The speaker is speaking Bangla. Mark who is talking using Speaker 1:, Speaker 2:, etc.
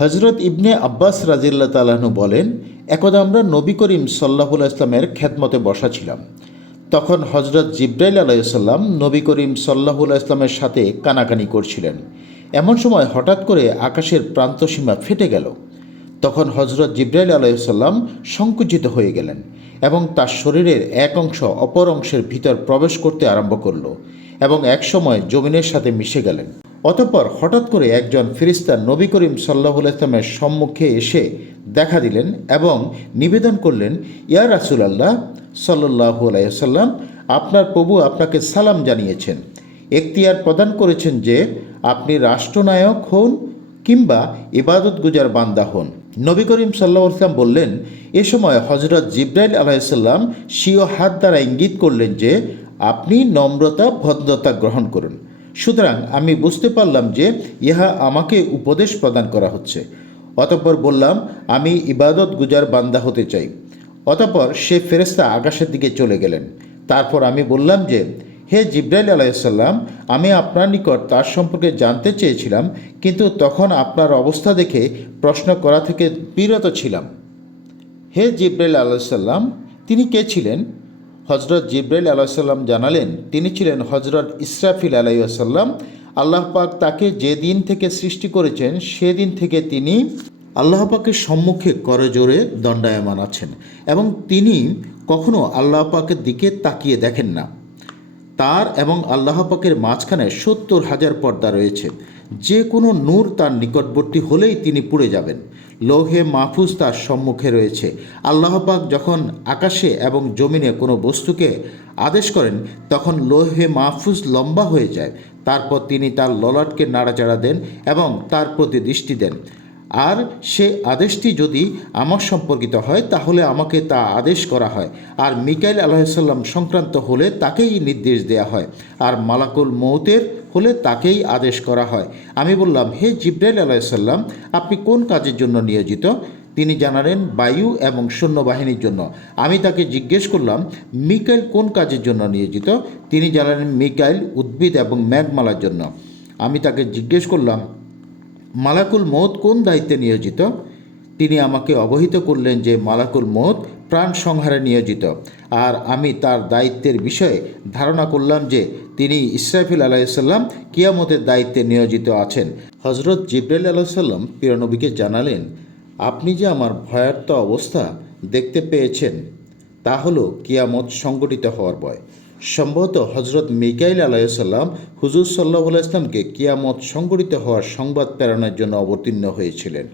Speaker 1: হজরত ইবনে আব্বাস রাজিল্লা তালাহনু বলেন, একদা আমরা নবী করিম সাল্লাহুল ইসলামের খ্যাতমতে বসা ছিলাম। তখন হজরত জিব্রাইল আলাইসাল্লাম নবী করিম সাল্লাহুল ইসলামের সাথে কানাকানি করছিলেন। এমন সময় হঠাৎ করে আকাশের প্রান্তসীমা ফেটে গেল। তখন হজরত জিব্রাইল আলাইসাল্লাম সংকুচিত হয়ে গেলেন এবং তার শরীরের এক অংশ অপর অংশের ভিতর প্রবেশ করতে আরম্ভ করল এবং একসময় জমিনের সাথে মিশে গেলেন। অতঃপর হঠাৎ করে একজন ফিরিস্তা নবী করিম সাল্লাহ ইসলামের সম্মুখে এসে দেখা দিলেন এবং নিবেদন করলেন, ইয়া রাসুলাল্লাহ সাল্লাহু আলাইসাল্লাম আপনার প্রভু আপনাকে সালাম জানিয়েছেন। এখতিয়ার প্রদান করেছেন যে আপনি রাষ্ট্রনায়ক হন কিংবা ইবাদত গুজার বান্দা হন। নবী করিম সাল্লাহ ইসলাম বললেন, এ সময় হজরত জিব্রাইল আলাইসাল্লাম স্বীয় হাত দ্বারা ইঙ্গিত করলেন যে আপনি নম্রতা, ভদ্রতা গ্রহণ করুন। সুতরাং আমি বুঝতে পারলাম যে ইহা আমাকে উপদেশ প্রদান করা হচ্ছে। অতঃপর বললাম, আমি ইবাদত গুজার বান্দা হতে চাই। অতঃপর সে ফেরেস্তা আকাশের দিকে চলে গেলেন। তারপর আমি বললাম যে, হে জিব্রাইল আলাইসাল্লাম আমি আপনার নিকট তার সম্পর্কে জানতে চেয়েছিলাম, কিন্তু তখন আপনার অবস্থা দেখে প্রশ্ন করা থেকে বিরত ছিলাম। হে জিব্রাইল আলাইসাল্লাম তিনি কে ছিলেন? হজরত জিব্রাইল আলাইসাল্লাম জানালেন, তিনি ছিলেন হজরত ইসরাফিল আলাইসাল্লাম আল্লাহ পাক তাকে যে দিন থেকে সৃষ্টি করেছেন সেদিন থেকে তিনি আল্লাহ পাকের সম্মুখে করজোরে দণ্ডায়মান আছেন এবং তিনি কখনো আল্লাহ পাকের দিকে তাকিয়ে দেখেন না। তার এবং আল্লাহ পাকের মাঝখানে সত্তর হাজার পর্দা রয়েছে। যে কোনো নূর তার নিকটবর্তী হলেই তিনি পুড়ে যাবেন। লৌহে মাহফুজ তার সম্মুখে রয়েছে। আল্লাহ পাক যখন আকাশে এবং জমিনে কোনো বস্তুকে আদেশ করেন, তখন লৌহে মাহফুজ লম্বা হয়ে যায়। তারপর তিনি তার ললাটকে নাড়াচাড়া দেন এবং তার প্রতি দৃষ্টি দেন। আর সে আদেশটি যদি আমার সম্পর্কিত হয়, তাহলে আমাকে তা আদেশ করা হয়। আর মিকাইল আলাহিসাল্লাম সংক্রান্ত হলে তাকেই নির্দেশ দেয়া হয়। আর মালাকুল মৌতের হলে তাকেই আদেশ করা হয়। আমি বললাম, হে জিব্রাইল আলাইসাল্লাম আপনি কোন কাজের জন্য নিয়োজিত? তিনি জানালেন, বায়ু এবং সৈন্যবাহিনীর জন্য। আমি তাকে জিজ্ঞেস করলাম, মিকাইল কোন কাজের জন্য নিয়োজিত? তিনি জানালেন, মিকাইল উদ্ভিদ এবং ম্যাগমালার জন্য। আমি তাকে জিজ্ঞেস করলাম মালাকুল মত কোন দায়িত্বে নিয়োজিত? তিনি আমাকে অবহিত করলেন যে মালাকুল মৌত প্রাণ সংহারে নিয়োজিত। আর আমি তার দায়িত্বের বিষয়ে ধারণা করলাম যে তিনি ইসরাফিল আলাইসাল্লাম কিয়ামতের দায়িত্বে নিয়োজিত আছেন। হজরত জিব্রাইল আলাইসাল্লাম পিরানবীকে জানালেন, আপনি যে আমার ভয়ার্থ অবস্থা দেখতে পেয়েছেন, তা হলো কিয়ামত সংগঠিত হওয়ার ভয়। সম্ভবত হজরত মিকাইল আলাইসাল্লাম হুজুর সাল্লাহ ইসলামকে কিয়ামত সংগঠিত হওয়ার সংবাদ প্রেরণের জন্য অবতীর্ণ হয়েছিলেন।